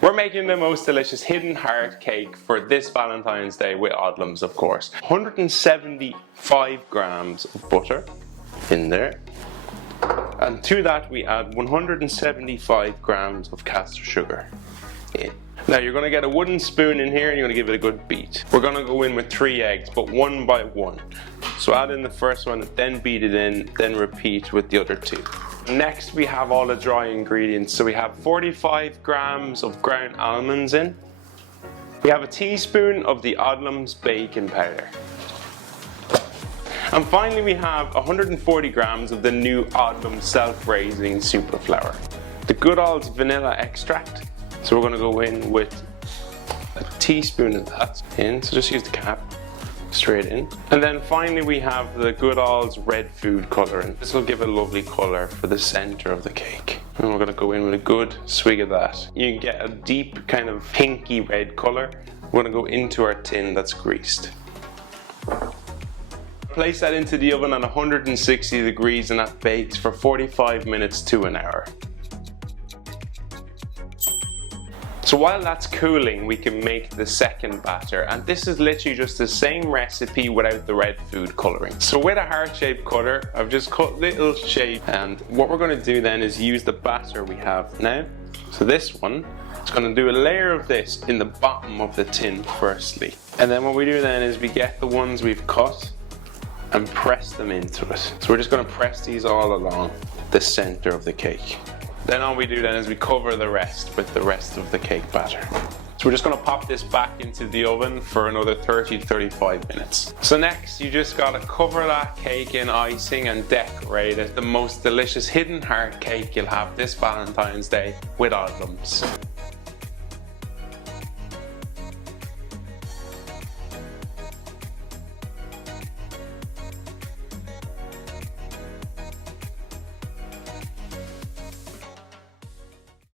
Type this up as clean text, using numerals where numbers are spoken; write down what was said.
We're making the most delicious hidden heart cake for this Valentine's Day with Odlums, of course. 175 grams of butter in there. And to that we add 175 grams of caster sugar in. Now you're going to get a wooden spoon in here and you're going to give it a good beat. We're going to go in with 3 eggs, but one by one. So add in the first one, then beat it in, then repeat with the other 2. Next we have all the dry ingredients. So we have 45 grams of ground almonds in. We have a teaspoon of the Odlums baking powder. And finally we have 140 grams of the new Odlums self-raising super flour. The good old vanilla extract. So we're going to go in with a teaspoon of that in. So just use the cap. Straight in. And then finally we have the good old red food coloring. This will give a lovely color for the center of the cake. And we're going to go in with a good swig of that. You can get a deep kind of pinky red color. We're going to go into our tin that's greased. Place that into the oven at 160 degrees and that bakes for 45 minutes to an hour. So while that's cooling, we can make the second batter, and this is literally just the same recipe without the red food coloring. So with a heart-shaped cutter, I've just cut little shapes, and what we're going to do then is use the batter we have now. So this one is going to do a layer of this in the bottom of the tin firstly. And then what we do then is we get the ones we've cut and press them into it. So we're just going to press these all along the center of the cake. Then all we do then is we cover the rest with the rest of the cake batter. So we're just going to pop this back into the oven for another 30 to 35 minutes. So next you just got to cover that cake in icing and decorate it. The most delicious hidden heart cake you'll have this Valentine's Day with Odlums.